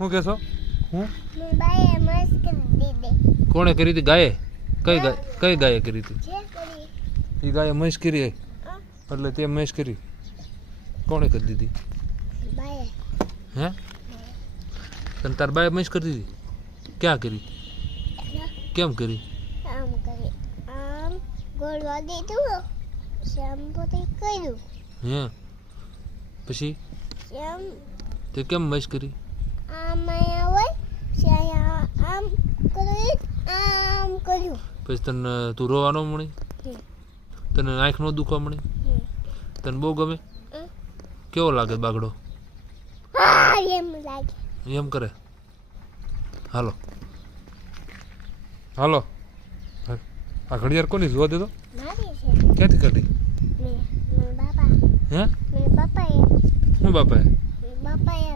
શું કહેશો? હું બાએ મસ્ત કરી દીધી. કોણે કરી હતી? ગાયે? કઈ ગાયે કરી હતી? જે કરી એ ગાયે મહેશ કરી એટલે તે મહેશ કરી. કોણે કરી દીધી? બાએ હે? તને તાર બાએ મહેશ કરી દીધી? ક્યાં કરી? કેમ કરી? આમ કરી આમ ગોળવા દીધું શેમ્પૂથી કર્યું હે પછી શેમ તે કેમ મહેશ કરી? આમ અહીંયા હોય ત્યાં આમ કર્યું પછી તને તું રોવા ન મળી? તને આંખ ન દુખવા મળી? તને બહુ ગમે? કેવો લાગે બાગડો? એમ લાગે એમ કરે? હાલો હાલો આ ઘડિયાળ કોની જોવા દેતો? મારી છે ક્યાંથી કાઢી? મેં બાપા હે મેં બાપાએ શું બાપાએ? બાપાએ